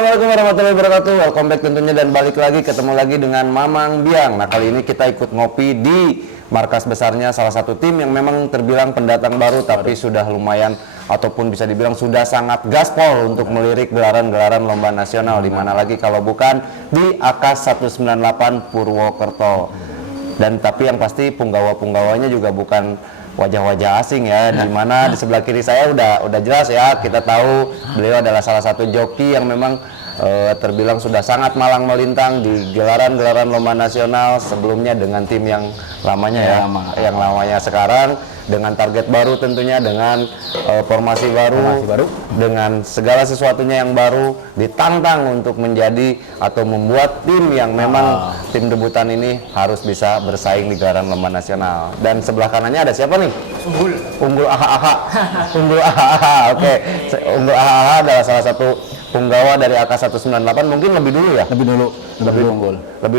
Assalamualaikum warahmatullahi wabarakatuh. Welcome back tentunya dan balik lagi ketemu lagi dengan Mamang Biang. Nah kali ini kita ikut ngopi di markas besarnya salah satu tim yang memang terbilang pendatang baru tapi sudah lumayan ataupun bisa dibilang sudah sangat gaspol untuk melirik gelaran-gelaran lomba nasional, di mana lagi kalau bukan di AKAS 198 Purwokerto. Dan tapi yang pasti punggawa-punggawanya juga bukan wajah-wajah asing ya, di mana di sebelah kiri saya udah jelas ya, kita tahu beliau adalah salah satu joki yang memang terbilang sudah sangat malang melintang di gelaran-gelaran lomba nasional sebelumnya dengan tim yang lamanya yang lamanya sekarang dengan target baru tentunya, dengan formasi baru, dengan segala sesuatunya yang baru, ditantang untuk menjadi atau membuat tim yang memang tim debutan ini harus bisa bersaing di gelaran lomba nasional. Dan sebelah kanannya ada siapa nih? Unggul AHA. Unggul AHA. Oke. Unggul AHA adalah salah satu punggawa dari AKAS 198, mungkin lebih dulu ya? Lebih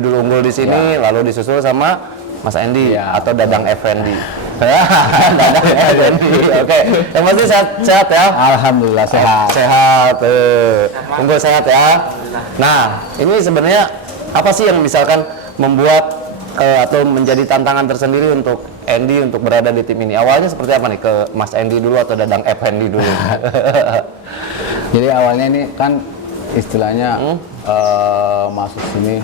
dulu unggul di sini, lalu disusul sama Mas Andy atau Dadang Effendi. Dadang Effendi. Oke, yang pasti sehat ya? Alhamdulillah sehat. Sehat. Unggul sehat ya. Nah, ini sebenarnya apa sih yang misalkan membuat atau menjadi tantangan tersendiri untuk Andy untuk berada di tim ini? Awalnya seperti apa nih, ke Mas Andy dulu atau Dadang Effendi dulu? Jadi awalnya ini kan istilahnya masuk sini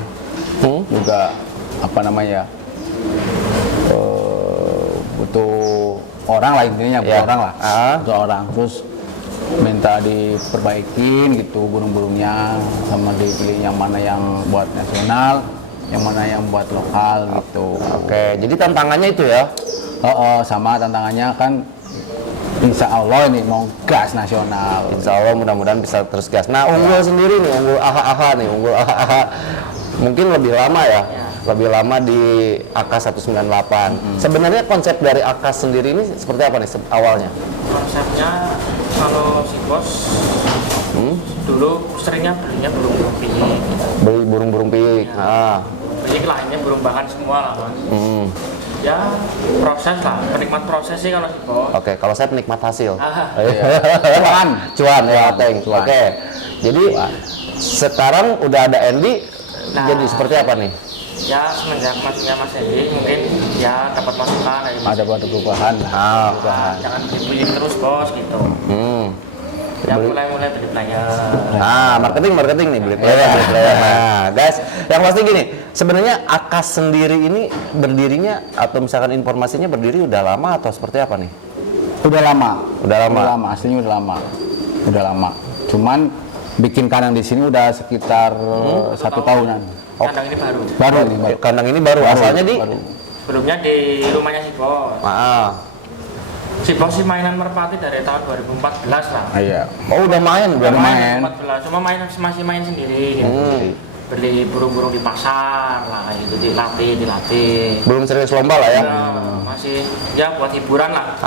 juga apa namanya butuh orang lah intinya, butuh orang terus minta diperbaikin gitu burung-burungnya, sama dipilih yang mana yang buat nasional, yang mana yang buat lokal gitu. Oke, jadi tantangannya itu ya? Sama tantangannya kan insya Allah ini mau gas nasional. Insya Allah mudah-mudahan bisa terus gas. Nah unggul sendiri nih, unggul AHA nih, unggul AHA mungkin lebih lama ya? Lebih lama di AKAS 198. Sebenarnya konsep dari AKAS sendiri ini seperti apa nih awalnya? Konsepnya kalau si bos dulu seringnya belinya burung-burung piyik. Beli burung-burung piyik. Piyik lainnya burung bahan semua lah mas. Ya proses lah, penikmat proses sih kalau si bos. Oke, kalau saya penikmat hasil. Cuan ya, thank. Oke. Jadi sekarang udah ada Andy, jadi seperti apa nih? Ya semenjak masuknya Mas Andy mungkin ya dapat masukan dari Mas. Ada buat perubahan. Jangan dibullying terus bos gitu. Ya mulai beli player. Marketing nih, beli player. Nah, guys, yang pasti gini, sebenarnya AKAS sendiri ini berdirinya atau misalkan informasinya berdiri udah lama atau seperti apa nih? Udah lama, aslinya udah lama. Cuman bikin kandang di sini udah sekitar 1 tahunan. Kandang ini baru. Kandang ini baru. Asalnya di? Sebelumnya di rumahnya si bos. Si bos sih mainan merpati dari tahun 2014 lah. Iya. Oh udah main? 2014. Cuma masih main sendiri. Beli burung-burung di pasar lah, itu dilatih. Belum serius lomba lah ya? Masih ya buat hiburan lah.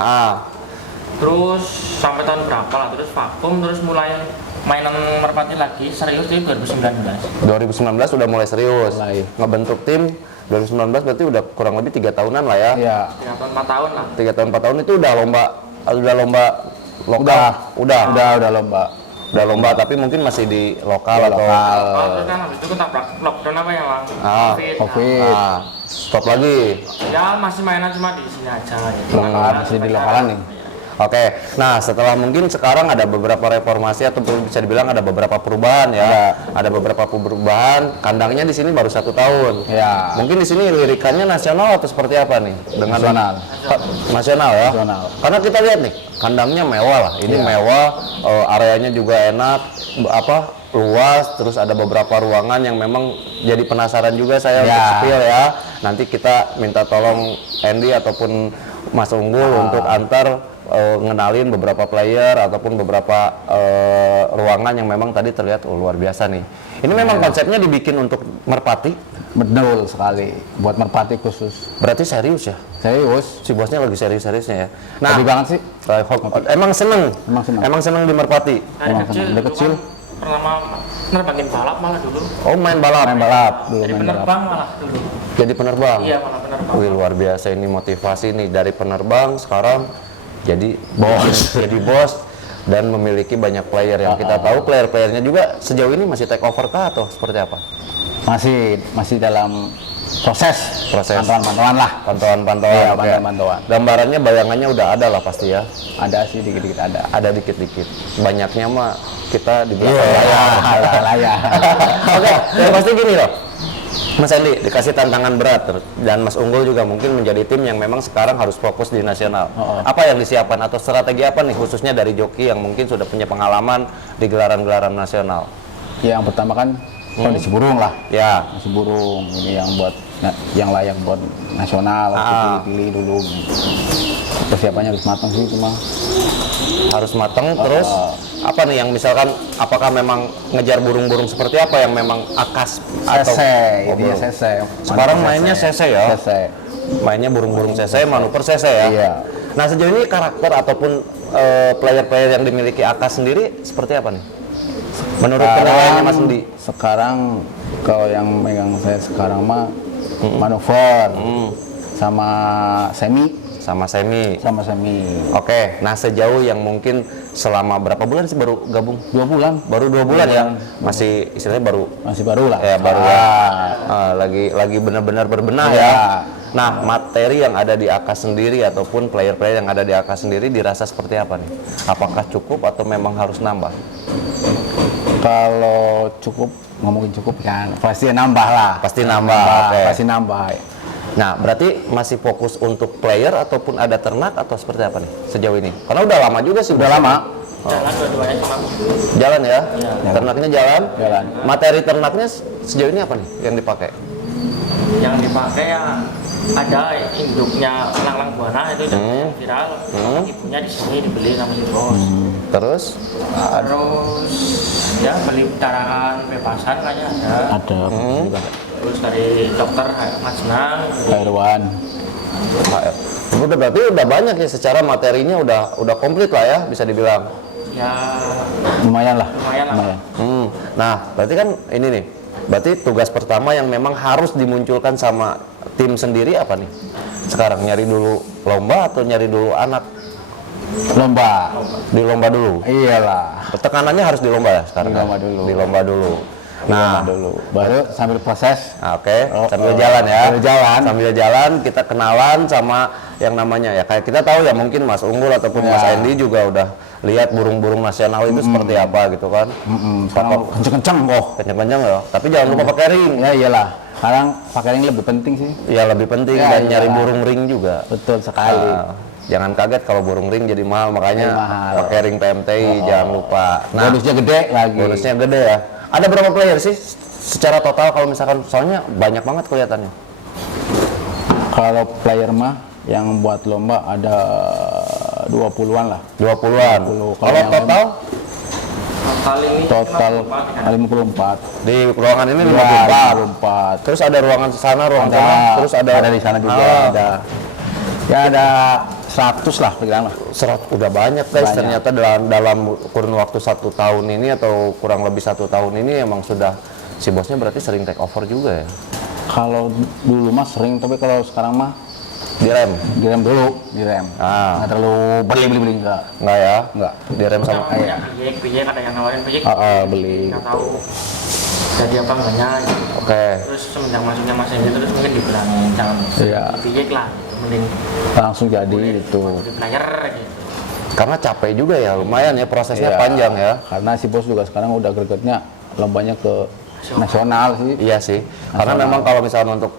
Terus sampai tahun berapa lah, terus vakum, terus mulai mainan merpati lagi serius di 2019. 2019 udah mulai serius. Ngebentuk tim 2019 berarti udah kurang lebih 3 tahunan lah ya? Iya. 3 tahun 4 tahun lah. 3 tahun 4 tahun itu udah lomba lokal? Udah lomba tapi mungkin masih di lokal atau terus kan habis itu ketabrak lockdown apa ya lang? Covid. Stop lagi. Ya masih mainan cuma di sini aja gitu. Masih di lokalan nih. Oke, nah setelah mungkin sekarang ada beberapa reformasi atau bisa dibilang ada beberapa perubahan ya. Ada beberapa perubahan. Kandangnya di sini baru 1 tahun. Ya. Mungkin di sini lirikannya nasional atau seperti apa nih? Dengan nasional ya. Karena kita lihat nih, kandangnya mewah lah. Ini mewah, areanya juga enak, luas. Terus ada beberapa ruangan yang memang jadi penasaran juga saya untuk spill ya. Nanti kita minta tolong Andy ataupun Mas Unggul untuk antar ngenalin beberapa player ataupun beberapa ruangan yang memang tadi terlihat luar biasa nih. Ini memang konsepnya dibikin untuk merpati? Betul sekali, buat merpati khusus. Berarti serius ya? Serius. Si bosnya lagi serius-seriusnya ya? Nah, banget sih. Emang seneng di merpati? Dari kecil pertama nerbangin balap malah dulu. Oh main balap? Jadi penerbang malah dulu. Jadi penerbang? Iya malah penerbang. Wih luar biasa, ini motivasi nih dari penerbang sekarang jadi bos. dan memiliki banyak player yang kita tahu player-playernya juga sejauh ini masih take over kah atau seperti apa? Masih dalam proses pantauan lah. Pantauan-pantauan. Iya, oke. pantauan. Gambarannya, bayangannya udah ada lah pasti ya. Ada sih dikit-dikit ada. Ada dikit-dikit. Banyaknya mah kita di belakang Iya, layar. ya. Oke, yang pasti gini loh. Mas Andi dikasih tantangan berat dan Mas Unggul juga mungkin menjadi tim yang memang sekarang harus fokus di nasional. Apa yang disiapkan atau strategi apa nih khususnya dari joki yang mungkin sudah punya pengalaman di gelaran-gelaran nasional? Yang pertama kan kondisi burung lah. Ya. Kondisi burung ini yang layak buat nasional, pilih dulu. Persiapannya harus matang sih cuma. Harus matang terus apa nih yang misalkan apakah memang ngejar burung-burung seperti apa yang memang akas atau Ini sese. sekarang mainnya sese ya? Sese. Mainnya burung-burung sese, manuver sese ya? Iya. Nah sejauh ini karakter ataupun player-player yang dimiliki akas sendiri seperti apa nih? Menurut penilaiannya Mas Endi? Sekarang kalau yang megang saya sekarang mah manuver sama semi. Sama Semi. Oke, nah sejauh yang mungkin selama berapa bulan sih baru gabung? 2 bulan. Baru 2 bulan ya? Masih istilahnya baru? Masih baru lah. Ya baru ya. Lagi benar-benar berbenah ya. Nah materi yang ada di AK sendiri ataupun player-player yang ada di AK sendiri dirasa seperti apa nih? Apakah cukup atau memang harus nambah? Kalau cukup, ngomongin cukup kan, pasti nambah lah. Pasti nambah, oke. Pasti nambah. Nah, berarti masih fokus untuk player ataupun ada ternak atau seperti apa nih sejauh ini? Karena udah lama juga sih. Udah lama. Jalan dua-duanya cuma Jalan ya? Iya. Ternaknya jalan? Jalan. Materi ternaknya sejauh ini apa nih yang dipakai? yang dipakai ya ada induknya elang-elang buana itu yang viral. Ibunya di sini dibeli sama si bos. Terus? Terus ya beli tarakan bebasan kayaknya ada. Ada. Terus dari dokter Mas Senang. Herwan. Udah berarti udah banyak ya secara materinya udah komplit lah ya bisa dibilang. Ya Lumayan lah. lumayan lah. Nah, berarti kan ini nih. Berarti tugas pertama yang memang harus dimunculkan sama tim sendiri apa nih? Sekarang nyari dulu lomba atau nyari dulu anak? Lomba. Di lomba dulu. Iyalah. Tekanannya harus di lomba ya sekarang. Di lomba dulu. Di lomba dulu. Nah, Dulu. Baru sambil proses. oke, sambil jalan ya. Sambil jalan. Kita kenalan sama yang namanya ya kayak kita tahu ya mungkin Mas Unggul ataupun Mas Endi juga udah lihat burung-burung nasional itu seperti apa gitu kan. Sekarang kenceng-kenceng kok. Kenceng-kenceng loh. Tapi jangan lupa pakai ring. Ya iyalah. Sekarang pakai ring lebih penting sih. Ya lebih penting Ya, dan nyari iyalah. burung ring juga. Betul sekali. Jangan kaget kalau burung ring jadi mahal makanya Mahal. pakai ring PMTI jangan lupa. Nah, Bonusnya gede lagi. bonusnya gede ya. Ada berapa player sih secara total kalau misalkan soalnya banyak banget kelihatannya. Kalau player mah yang buat lomba ada 20-an lah. 20-an. 20. Kalau yang total Total ini total 54. 54. di ruangan ini Iya, 54. 54. Terus ada ruangan sana, ruangan Ada, sana, terus ada di sana juga ada. Ya ada 100 lah perkiraan lah. serat udah banyak guys. Banyak. Ternyata dalam kurun waktu 1 tahun ini atau kurang lebih 1 tahun ini emang sudah si bosnya berarti sering take over juga ya. Kalau dulu mah sering, tapi kalau sekarang mah Direm? direm dulu, direm. Nggak terlalu beli enggak. Enggak ya? Enggak. Direm sama Punya bijek ada yang nawarin bijek. Beli. Nggak tahu jadi apa enggaknya gitu. Oke. Terus semenjak masuknya Mas Hendy terus mungkin dibilangin jangan Iya. bijek lah, mending Langsung jadi itu. di player gitu. Karena capek juga ya, lumayan ya prosesnya Iya. panjang ya. Karena si bos juga sekarang udah gregetnya lombanya ke nasional sih. Iya sih. Karena memang kalau misalnya untuk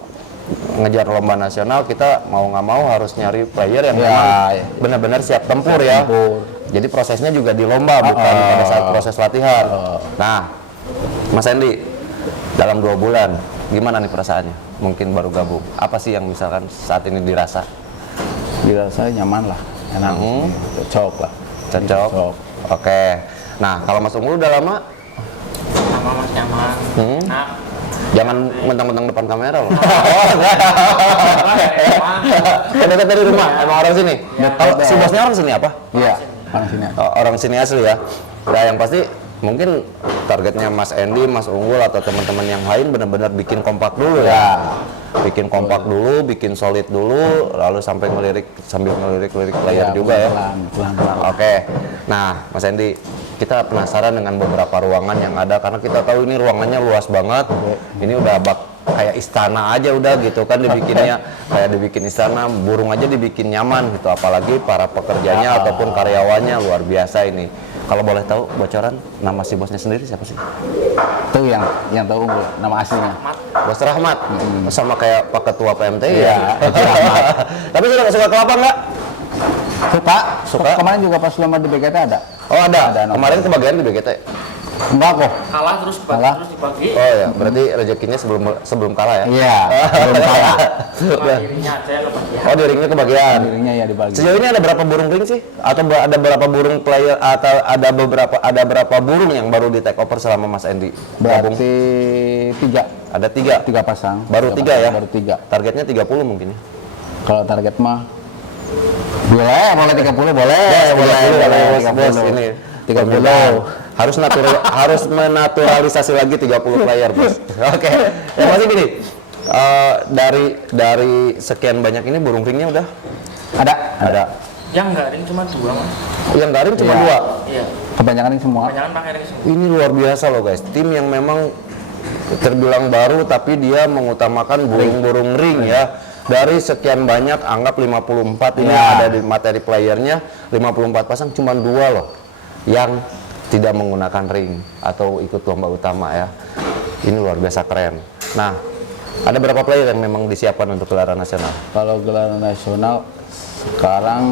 ngejar lomba nasional kita mau nggak mau harus nyari player yang Iya, memang iya. benar-benar siap tempur ya. tempur. Jadi prosesnya juga di lomba bukan pada saat proses latihan. Nah, Mas Endi dalam 2 bulan gimana nih perasaannya? Mungkin baru gabung. Apa sih yang misalkan saat ini dirasa? Dirasa nyaman lah, enak, cocok lah. Cocok? Oke. Nah, kalau Mas Unggul udah lama, Sama Mas nyaman. Nah, jangan mentang-mentang depan kamera loh. emang Dekat dari rumah, emang orang sini. Kalau si bosnya orang sini apa? Iya, orang sini. Orang sini asli ya. Ya yang pasti mungkin targetnya Mas Endi, Mas Unggul atau teman-teman yang lain benar-benar bikin kompak dulu ya. bikin kompak dulu, bikin solid dulu, lalu sambil ngelirik player juga ya. Pelan-pelan. Oke. Nah, Mas Hendy, kita penasaran dengan beberapa ruangan yang ada karena kita tahu ini ruangannya luas banget. Ini udah kayak istana aja udah gitu kan dibikinnya, kayak dibikin istana, burung aja dibikin nyaman gitu, apalagi para pekerjanya ataupun karyawannya luar biasa ini. Kalau boleh tahu bocoran nama si bosnya sendiri siapa sih? Itu yang tahu nama aslinya. Bos Rahmat. Sama kayak Pak Ketua PMTI Iya, ya. Tapi suka kelapa nggak? Suka. Kemarin juga pas lama di BGT ada. Oh ada. Ada, Kemarin kebagian di BGT. Enggak kok. Kalah terus Kalah. dibagi. Oh ya, berarti rezekinya sebelum kalah ya? Iya, belum kalah. Cuma dirinya aja yang kebagian. Oh, di ringnya kebagian. Dirinya ya dibagi. Sejauh ini ada berapa burung ring sih? Atau ada berapa burung player atau ada berapa burung yang baru di take over selama Mas Hendy gabung? Berarti 3. Ada 3. 3 pasang. Baru 3 ya? Baru 3. Targetnya 30 mungkin ya? Kalau target mah boleh 30 boleh. Bos, ini 30. Harus menaturalisasi lagi 30 player, Bos. Oke. Yang masih gini. Dari sekian banyak ini burung ringnya udah ada. Yang garing cuma 2 mas. Yang garing cuma Iya. 2. Iya. Kebanyakan ini semua. Kebanyakan pakai ring semua. Ini luar biasa loh guys, tim yang memang terbilang baru tapi dia mengutamakan burung-burung ring ya. Dari sekian banyak, anggap 54 ini Ya. ada di materi playernya, 54 pasang cuma 2 loh yang tidak menggunakan ring atau ikut lomba utama ya. Ini luar biasa keren. Nah, ada berapa player yang memang disiapkan untuk gelaran nasional? Kalau gelaran nasional sekarang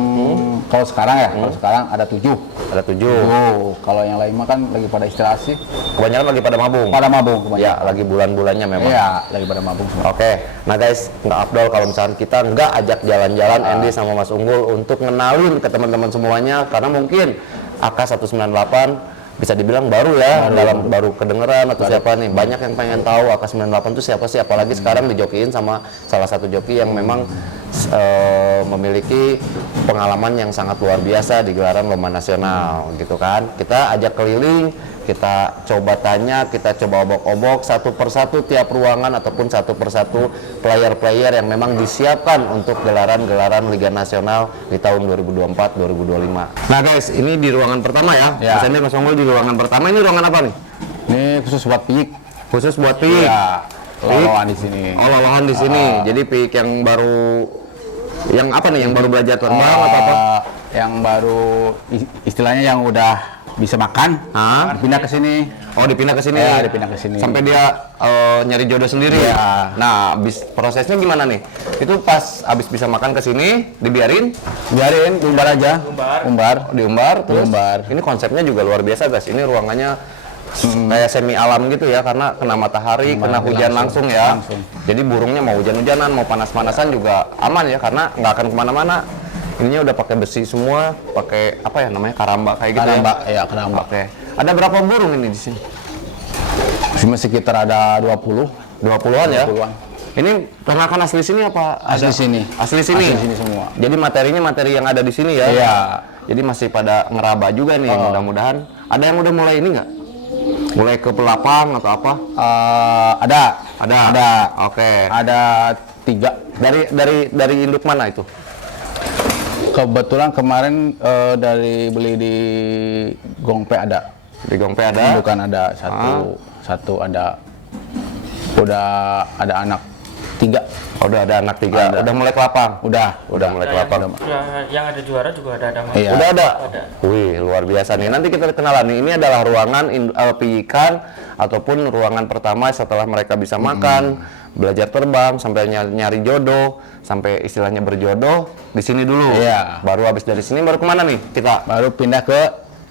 kalau sekarang ada 7. Ada 7. Kalau yang lain mah kan lagi pada istirahat sih. Kebanyakan lagi pada mabung. Pada mabung Ya, kebanyakan. lagi bulan-bulannya memang. Iya, lagi pada mabung semua. Oke, nah guys, nggak afdol kalau misalkan kita nggak ajak jalan-jalan Andy sama Mas Unggul untuk ngenalin ke teman-teman semuanya, karena mungkin AK198 bisa dibilang baru ya, baru kedengeran atau siapa nih, banyak yang pengen tahu AK98 itu siapa sih, apalagi sekarang dijokiin sama salah satu joki yang memang memiliki pengalaman yang sangat luar biasa di gelaran lomba nasional gitu kan. Kita ajak keliling, kita coba tanya, kita coba obok-obok satu persatu tiap ruangan ataupun satu persatu player-player yang memang disiapkan untuk gelaran-gelaran Liga Nasional di tahun 2024-2025. Nah guys, ini di ruangan pertama ya. Ya. Mas Hendy, Mas Unggul di ruangan pertama. Ini ruangan apa nih? Ini khusus buat piik. Khusus buat piik. Ya, loloan di sini. Oh, lolohan di sini. Jadi piik yang baru, yang apa nih? Yang baru belajar terbang atau apa? Yang baru istilahnya yang udah bisa makan, pindah ke sini. Oh, dipindah ke sini. Ya, dipindah ke sini. Sampai dia nyari jodoh sendiri. Iya. Nah, prosesnya gimana nih? Itu pas abis bisa makan ke sini, dibiarin Umbar aja. diumbar terus. Diumbar. Ini konsepnya juga luar biasa, guys. Ini ruangannya kayak semi alam gitu ya, karena kena matahari, kena hujan langsung ya. Jadi burungnya mau hujan-hujanan, mau panas-panasan juga aman ya, karena nggak akan kemana-mana. Ininya udah pakai besi semua, pakai apa ya namanya, karamba kayak gitu. Karamba. Oke. Ada berapa burung ini di sini? Cuma sekitar ada 20. 20-an ya? 20-an. Ini ternakan asli sini apa? Asli sini. Asli sini? Asli sini semua. Jadi materinya materi yang ada di sini ya? Iya. Jadi masih pada ngeraba juga nih, mudah-mudahan. Ada yang udah mulai ini nggak? Mulai ke pelapang atau apa? Ada. Oke. Ada 3. Dari induk mana itu? Kebetulan kemarin beli di Gongpe ada. Di Gongpe ada? Bukan ada satu ada. Udah ada anak 3. Oh, udah ada anak 3. Udah mulai kelapang? Udah mulai kelapang. Yang ada juara juga ada mas. Iya. Udah ada? Ada. Wih, luar biasa nih. Nanti kita kenalan nih. Ini adalah ruangan piikan ataupun ruangan pertama setelah mereka bisa makan, belajar terbang, sampai nyari jodoh, sampai istilahnya berjodoh di sini dulu. Iya. Baru habis dari sini baru kemana nih kita? Baru pindah ke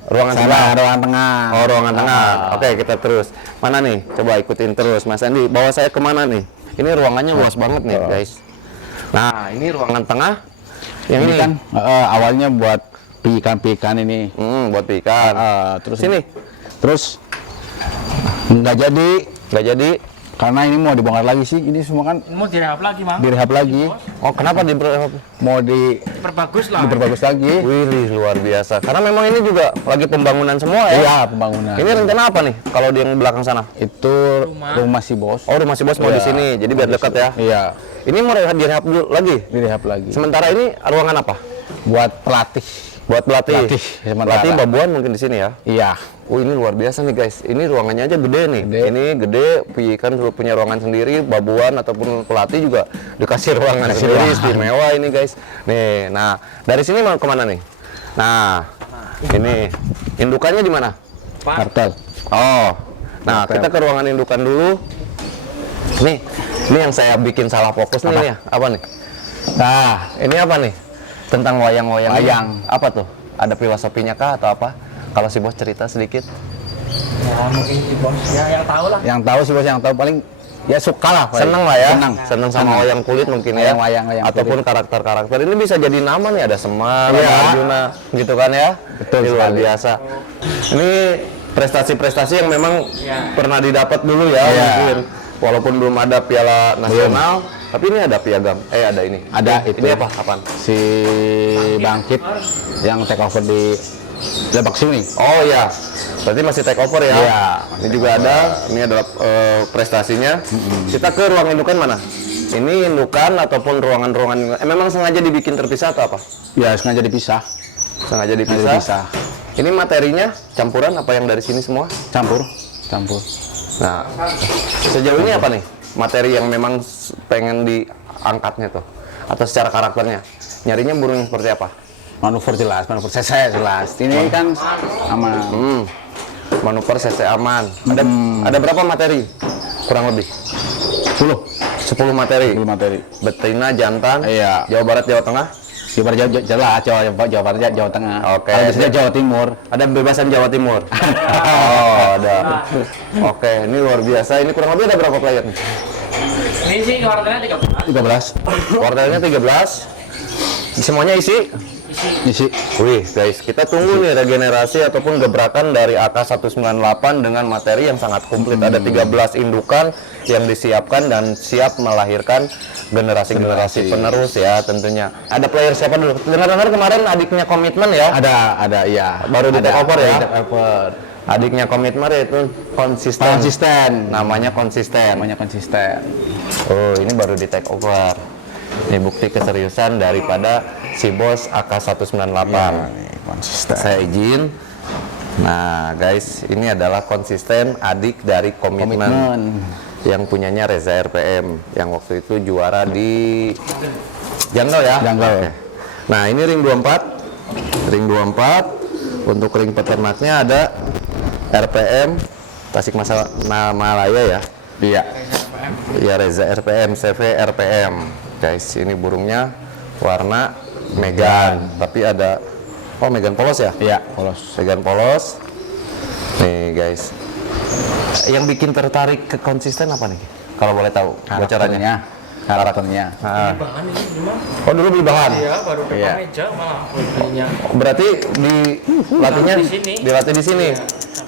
Ruangan sana, tengah. ruangan tengah. Oh, ruangan tengah. Oke, kita terus. Mana nih? Coba ikutin terus, Mas Andi. Bawa saya kemana nih? Ini ruangannya luas banget nih, guys. Nah, ini ruangan tengah. Yang ini kan awalnya buat piikan-piikan ini. buat piikan. Terus Sini. Terus nggak jadi karena ini mau dibongkar lagi sih. Ini semua kan Mau direhab lagi mang. direhab lagi. Oh, kenapa di Mau di diperbagus lah. Diperbagus lagi. Wih, luar biasa. Karena memang ini juga lagi pembangunan semua ya. Iya, pembangunan. Ini rencana apa nih kalau di yang belakang sana? Itu rumah si bos. Oh, rumah si bos mau di sini. Jadi biar dekat ya. Iya, Ini mau direhab dulu lagi. direhab lagi. Sementara ini ruangan apa? Buat pelatih. Buat pelatih. sementara. Pelatih babuan mungkin di sini ya. Iya. Oh, ini luar biasa nih guys. Ini ruangannya aja gede nih. Gede. Ini gede, kan punya ruangan sendiri. Babuan ataupun pelatih juga dikasih ruangan sendiri. Istimewa ini guys. Nih, nah dari sini mau kemana nih? Nah, ini indukannya di mana? Kartel. Oh, nah kita ke ruangan indukan dulu. Nih, ini yang saya bikin salah fokus nih. Nih, apa nih? Nah, ini apa nih? Tentang wayang-wayang. Wayang. Apa tuh? Ada filosofinya kah atau apa? Kalau si bos cerita sedikit. Ya mungkin si bos ya yang tahu lah. Yang tahu sih bos, yang tahu paling ya suka lah. paling. Seneng lah ya. Seneng. Sama wayang kulit mungkin ya. Wayang Ataupun karakter-karakter. Ini bisa jadi nama nih. Ada Semar, Iya. ada Arjuna, gitu kan ya? Betul Ini luar sekali. biasa. Ini prestasi-prestasi yang memang Iya. pernah didapat dulu ya. Iya. Mungkin. Walaupun belum ada piala nasional, tapi ini ada piagam. Ada ini. Ada itu. Ini apa? Apaan? Si Bangkit yang take over di Lebak Sini. Oh ya, berarti masih take over ya? Iya, Ini juga ada. Ini adalah prestasinya. Kita ke ruang indukan mana? Ini indukan ataupun ruangan-ruangan. Memang sengaja dibikin terpisah atau apa? Ya sengaja dipisah. Sengaja dipisah. Ini materinya campuran apa yang dari sini semua? Campur. Nah, sejauh ini apa nih materi yang memang pengen diangkatnya tuh? Atau secara karakternya? Nyarinya burung yang seperti apa? Manuver saya jelas. Ini kan aman. Manuver CC aman. Ada berapa materi? Kurang lebih 10 materi. materi. Betina, jantan, Iya. Jawa Barat, Jawa Tengah. Jawa Barat jelas, Jawa Barat, Jawa Tengah. Oke. Kalau bisa Jawa Timur. Ada bebasan Jawa Timur. Oh, ada. Oke, ini luar biasa. Ini kurang lebih ada berapa player nih? Ini sih warnanya 13. Kuartelnya 13. Semuanya isi. Isi. Wih, guys, kita tunggu nih regenerasi ataupun gebrakan dari AK-198 dengan materi yang sangat komplit. Ada 13 indukan yang disiapkan dan siap melahirkan generasi penerus ya tentunya. Ada player siapa dulu? Dengar-dengar kemarin adiknya Komitmen ya? Ada, iya. Baru di take over ya? Take over. Adiknya Komitmen yaitu konsisten. Namanya konsisten. Oh, ini baru di take over. Ini bukti keseriusan daripada si bos AK-198. Konsisten. Saya izin. Nah, guys, ini adalah konsisten adik dari Komitmen. Yang punyanya Reza RPM yang waktu itu juara di Jungle ya? Jungle. Oke. Nah, ini ring 24. Ring 24. Untuk ring peternaknya ada RPM Tasikmalaya ya? Iya. Ya, Reza RPM, CV RPM. Guys, ini burungnya warna Megan, tapi ada Megan polos ya? Iya, polos. Megan polos. Nih, guys. Yang bikin tertarik ke konsisten apa nih? Kalau boleh tahu bocorannya. Karakternya. bahan ini cuma. Oh, dulu beli bahan. Iya, baru depan Iya. meja malah belinya. Berarti dilatihnya Di sini. dilatih di sini.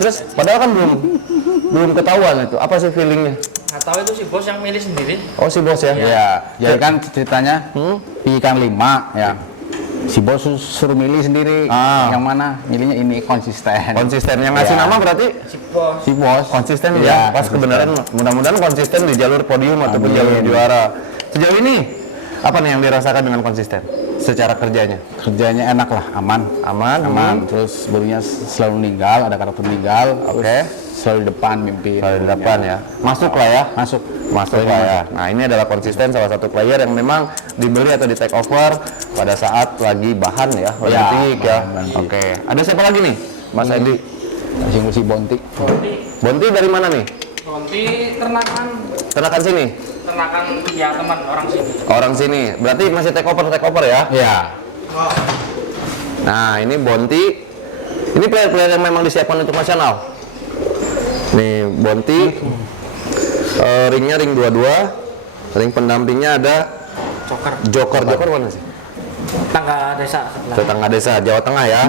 Terus padahal kan belum ketahuan itu. Apa sih feelingnya? Nggak tahu itu si bos yang milih sendiri. Oh, si bos ya? Iya. Jadi kan ceritanya ikan 5 ya. Si bos suruh milih sendiri yang mana, milihnya ini konsisten. Konsisten yang ngasih Iya. nama berarti Si bos konsisten Iya, ya. Pas konsisten. kebenaran mudah-mudahan konsisten di jalur podium ataupun jalur juara. Sejauh ini apa nih yang dirasakan dengan konsisten secara kerjanya? kerjanya enak lah, aman. Aman. Terus barunya selalu meninggal, ada karakter meninggal. Oke. Selalu di depan mimpin. Di depan ya. Masuk lah ya. Masuk. Masuk lah ya. Nah, ini adalah konsisten salah satu player yang memang dibeli atau di take over pada saat lagi bahan ya, lantik ya. bahan. Oke. Ada siapa lagi nih? Mas Edi. Si Bonti. Bonti dari mana nih? Nanti ternakan Ternakan sini. ya teman orang sini. Orang sini. Berarti masih take over ya? Iya. Nah, ini Bonti. Ini player-player yang memang disiapkan untuk nasional. Nih, Bonti. Ringnya ring 22. Ring pendampingnya ada Joker mana sih? Tangga desa sebelah. Tetangga desa Jawa Tengah ya.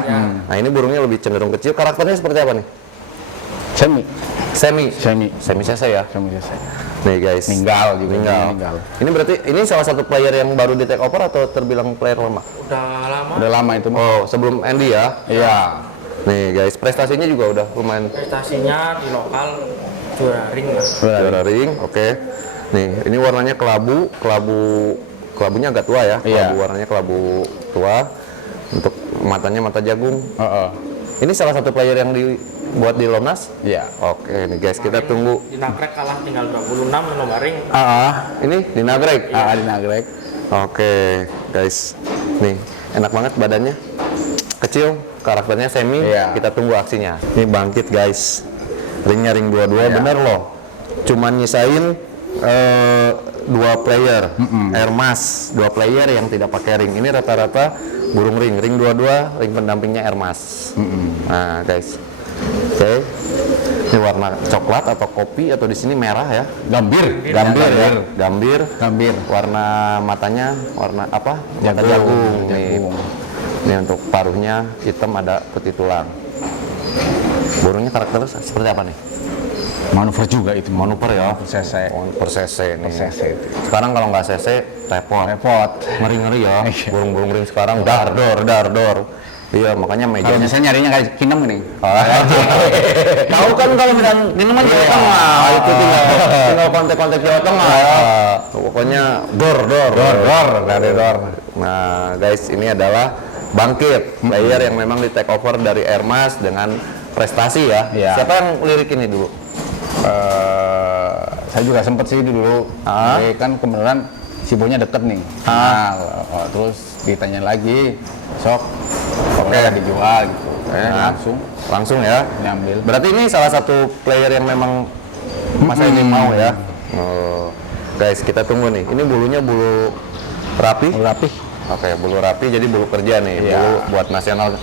Nah, ini burungnya lebih cenderung kecil. Karakternya seperti apa nih? Semi. Semi CC ya. Semi selesai. Nih guys. Ninggal juga. Ninggal. Ini berarti ini salah satu player yang baru di take over atau terbilang player lama? Udah lama. Udah lama itu. Oh, sebelum Andy ya? Iya. Nih guys, prestasinya juga udah lumayan. Prestasinya di lokal juara ring lah. Juara ring, oke. Nih, ini warnanya kelabunya agak tua ya. Iya. Warnanya kelabu tua. Untuk matanya mata jagung. Ini salah satu player yang dibuat di Lomnas? Iya. Oke, nih guys, kita tunggu. Di nagrek kalah tinggal 26 nomor ring. Ini di nagrek. Di nagrek. Oke, guys. Nih, enak banget badannya. Kecil, karakternya semi. Iya. Kita tunggu aksinya. Ini bangkit, guys. Ringnya ring 22, bener loh. Cuman nyisain 2 player. Airmas, 2 player yang tidak pakai ring. Ini rata-rata burung ring 22, ring pendampingnya Airmas. Nah, guys. Oke. Ini warna coklat atau kopi atau di sini merah ya. Gambir. Gambir. Warna matanya warna apa? Mata jagung. Ini untuk paruhnya hitam, ada putih tulang. Burungnya karakter seperti apa nih? Manuver juga itu. Manuver ya. CC. Per CC nih. CC itu. Sekarang kalau nggak CC repot. Ngeri ya. Iya. Burung-burung ring sekarang dar dor. Iya, makanya Kalau mejanya. misalnya nyarinya kayak kinem nih. Tahu kan kalau misalnya kinem kan Jawa Tengah, itu tinggal kontak-kontak Jawa Tengah ya. Pokoknya dor. Nah, guys, ini adalah Bangkit, player yang memang di take over dari Airmas dengan prestasi ya. Iya. Siapa yang lirik ini dulu? Saya juga sempet sih dulu. Tapi kan kebetulan si Bonya deket nih. Terus ditanya lagi, sok kalau nggak dijual gitu. Langsung ya. nyambil. Berarti ini salah satu player yang memang Mas ini mau ya. Guys, kita tunggu nih. Ini bulunya bulu rapi. Oke, bulu rapi jadi bulu kerja nih. Iya. Bulu buat nasional.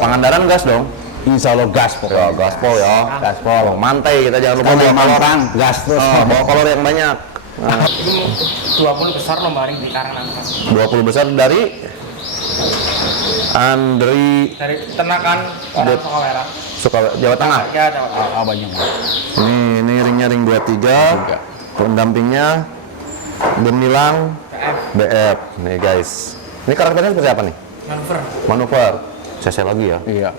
Pangandaran gas dong. Insya Allah gas pokoknya. Gaspol ya. Gaspol. Mantai, kita jangan lupa Kalau bawa kolor. mampang, gas terus. Bawa kolor yang banyak. Ini 20 besar lomba ring di Karangan. 20 besar dari Andri Dari Tenakan orang Sokawera. Jawa Tengah. Ya, Jawa Tengah. Banyak. Ini ringnya ring 23. Pendampingnya Gemilang BF. Nih guys. Ini karakternya seperti apa nih? Manuver. CC lagi ya? Iya.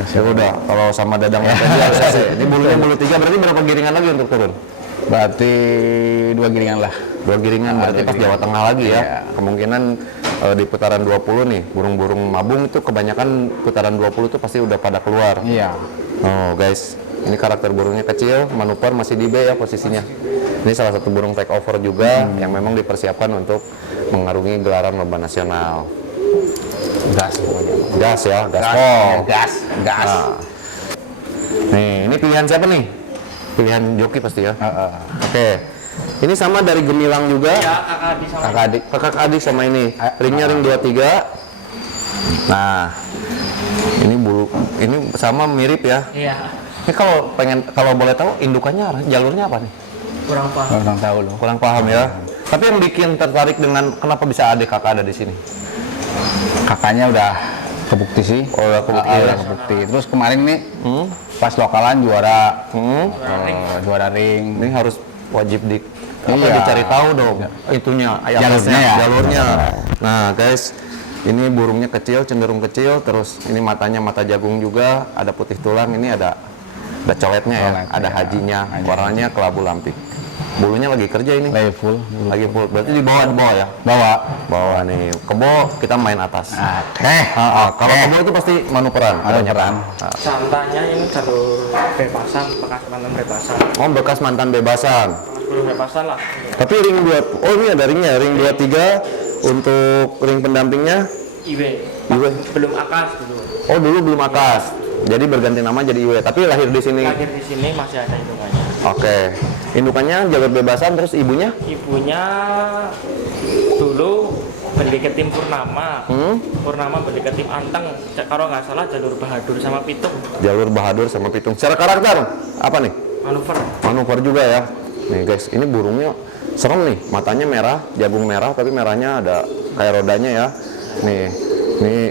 Ya udah, kalau sama Dadang yang tadi harus CC. Ini bulunya bulu 3, berarti berapa giringan lagi untuk turun? Berarti 2 giringan lah. 2 giringan, berarti pas Jawa Tengah lagi ya. Iya. Kemungkinan di putaran 20 nih, burung-burung mabung itu kebanyakan putaran 20 itu pasti udah pada keluar. Iya. Oh guys, ini karakter burungnya kecil, manuver masih di B ya posisinya. Ini salah satu burung take over juga yang memang dipersiapkan untuk mengarungi gelaran lomba nasional. Gas pokoknya. Gas ya, gaspol. Gas. Nah. Nih, ini pilihan siapa nih? Pilihan joki pasti ya. Oke. Ini sama dari Gemilang juga. Ya, Kakak adik sama ini. Ringnya ring 23. Nah. Ini bulu, ini sama mirip ya. Iya. Ini kalau boleh tahu indukannya jalurnya apa nih? Kurang paham. Orang tahu loh. Kurang paham ya. Tapi yang bikin tertarik dengan kenapa bisa adik kakak ada di sini? Kakaknya udah kebukti sih. Oh, udah kebukti. Udah kebukti. Terus kemarin nih pas lokalan juara ring. Ini harus wajib Iya. dicari tahu dong. Itunya, jalurnya. Nah, guys, ini burungnya kecil, cenderung kecil. Terus ini matanya mata jagung juga. Ada putih tulang. Ini ada coletnya ya. Ada hajinya. Warnanya kelabu lampik. Bulunya lagi kerja ini. Lagi full. Berarti di bawah ya? Bawah nih. Kebo kita main atas. Kalau kebo itu pasti manuveran. Santanya ini jalur bebasan, bekas mantan bebasan. Oh, bekas mantan bebasan. Belum bebasan lah. Tapi ring 2, oh ini ada ringnya, ring 23 untuk ring pendampingnya IW. Belum akas dulu. Oh, dulu belum akas. Jadi berganti nama jadi IW, tapi lahir di sini. Lahir di sini masih ada indukannya. Oke. Indukannya jalur bebasan, terus ibunya? Ibunya dulu beli ke tim Purnama. Purnama beli ke tim Anteng. Kalau nggak salah jalur Bahadur sama Pitung. Jalur Bahadur sama Pitung. Secara karakter apa nih? Manuver juga ya. Nih guys, ini burungnya serem nih. Matanya merah, jagung merah, tapi merahnya ada kayak rodanya ya. Nih, Ini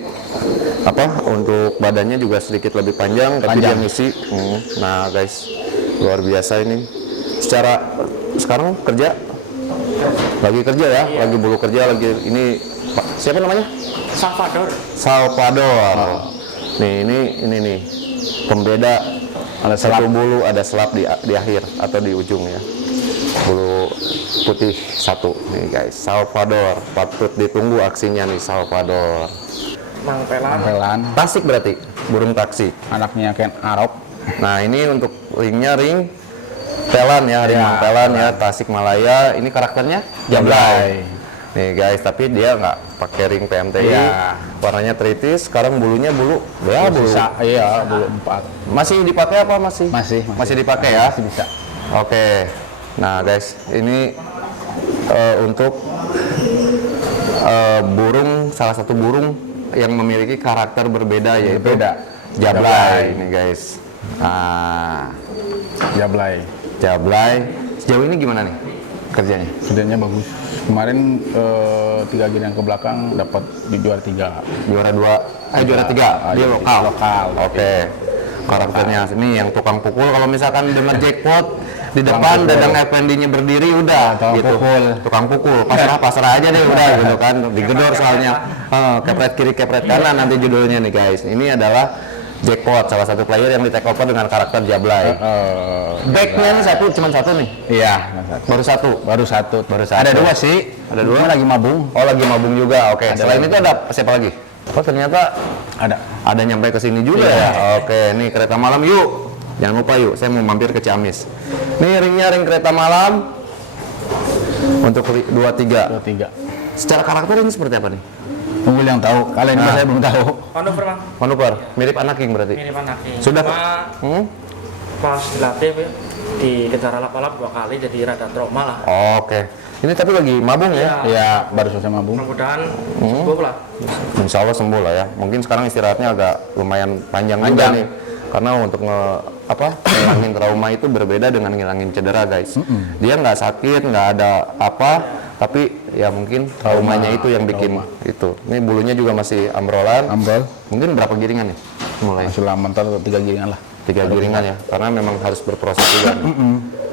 apa? Untuk badannya juga sedikit lebih panjang, tapi dia ngisi. Nah guys, luar biasa ini. Secara sekarang kerja, lagi kerja ya, lagi bulu kerja, lagi ini siapa namanya? Salvador. Nih ini nih pembeda, ada satu bulu, ada selap di akhir atau di ujung ya. Bulu putih satu nih guys, Salvador. Patut ditunggu aksinya nih Salvador. Pelan. Tasik berarti, burung taksi. Anaknya Ken Arok. Nah ini untuk ringnya ring pelan ya, ring pelan ya, Tasik Malaya. Ini karakternya Jablay. Nih guys, tapi dia nggak pakai ring PMTI. Warnanya tritis. Sekarang bulunya bulu Bulu 4. masih dipakai apa masih? Masih dipakai ya. Masih bisa. Oke. Nah guys, ini untuk burung, salah satu burung yang memiliki karakter berbeda yaitu Jablay. Ini guys. Nah, Jablay. Sejauh ini gimana nih kerjanya? Kerjanya bagus. Kemarin 3 giliran ke belakang dapat di juara 3. Juara 3. Dia lokal. Oke. Karakternya ini yang tukang pukul, kalau misalkan dengar jackpot di depan Dadang Effendi-nya berdiri udah gitu. Tukang pukul. Pasrah aja deh udah gitu kan. Digedor soalnya. Kepret kiri kepret kanan nanti judulnya nih guys. Ini adalah jackpot, salah satu player yang di take over dengan karakter Jablay. Backnya ini cuma satu nih. Iya, baru satu. Ada 2 sih. Ada 2. Lagi mabung. Oh, lagi mabung juga. Oke. Selain itu ada siapa lagi? Oh, ternyata ada nyampe ke sini juga ya. Oke, nih kereta malam yuk. Jangan lupa yuk, saya mau mampir ke Ciamis. Nih ringnya ring kereta malam. Untuk 23. Secara karakter ini seperti apa nih? Tunggu yang tahu. Kalian ini saya belum tahu. Manuver, mirip anak king berarti. Mirip anak king. Sudah pas dilatih dikejar alap-alap 2 kali jadi rada trauma lah. Oke. Ini tapi lagi mabung ya? Iya, baru selesai mabung. Mudah-mudahan sembuh lah. Insya Allah sembuh lah ya. Mungkin sekarang istirahatnya agak lumayan panjang juga nih. Karena untuk ngilangin trauma itu berbeda dengan ngilangin cedera guys. Dia nggak sakit, nggak ada apa, tapi ya mungkin traumanya itu yang bikin itu. Ini bulunya juga masih ambrol. Mungkin berapa giringan nih? Mulai. Masih lama, ntar 3 giringan lah. 3 giringan ya, karena memang harus berproses juga.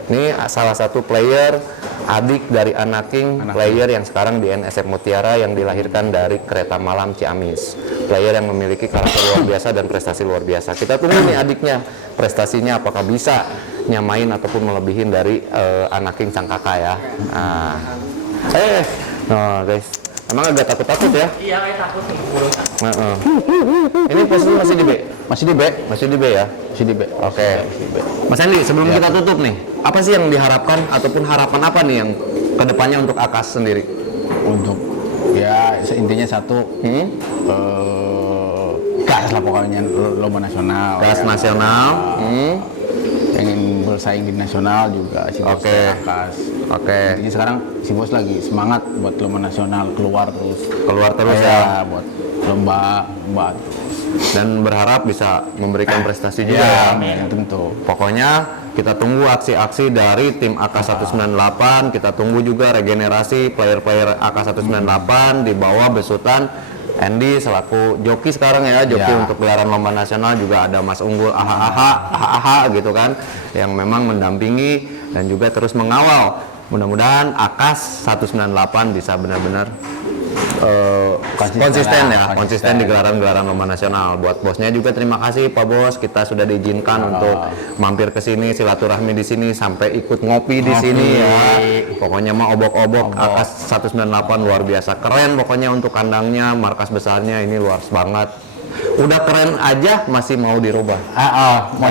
Ini salah satu player adik dari anak king, player yang sekarang di NSF Mutiara yang dilahirkan dari Kereta Malam Ciamis. Player yang memiliki karakter luar biasa dan prestasi luar biasa. Kita tunggu nih adiknya, prestasinya apakah bisa nyamain ataupun melebihin dari anak king sang kakak ya. Nah, guys, emang agak takut-takut ya? Iya, kayak takut nih. Ini posisi masih di B? Masih di B ya? Masih di B. Oke. Mas Andi, sebelum kita tutup nih, apa sih yang diharapkan ataupun harapan apa nih yang kedepannya untuk Akas sendiri? Untuk ya intinya satu, gas lah pokoknya lomba nasional. Gas nasional. Pengen bersaing di nasional juga si Bos Akas. Intinya sekarang si Bos lagi semangat buat lomba nasional, keluar terus ya buat lomba dan berharap bisa memberikan prestasi juga ya. Tentu. Pokoknya kita tunggu aksi-aksi dari tim AK198, kita tunggu juga regenerasi player-player AK198 di bawah besutan Andy selaku joki sekarang ya, joki untuk gelaran lomba nasional. Juga ada Mas Unggul AHA gitu kan, yang memang mendampingi dan juga terus mengawal. Mudah-mudahan Akas 198 bisa benar-benar konsisten di gelaran-gelaran lomba nasional. Buat bosnya juga terima kasih Pak Bos, kita sudah diizinkan untuk mampir ke sini, silaturahmi di sini, sampai ikut ngopi di sini ya. Pokoknya mah obok-obok. Akas 198 luar biasa keren pokoknya untuk kandangnya, markas besarnya ini luar banget. Udah keren aja masih mau dirubah. Mau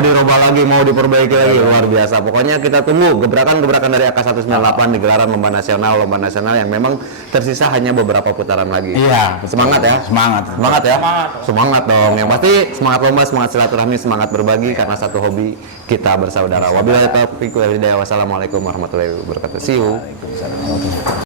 dirubah lagi, mau diperbaiki lagi, luar biasa. Pokoknya kita tunggu gebrakan-gebrakan dari AK198 di gelaran lomba nasional yang memang tersisa hanya beberapa putaran lagi. Iya, semangat ya. Semangat ya. Semangat dong. Yang pasti semangat lomba, semangat silaturahmi, semangat berbagi karena satu hobi kita bersaudara. Wabillahi taufiq wal hidayah. Wassalamualaikum warahmatullahi wabarakatuh. See you.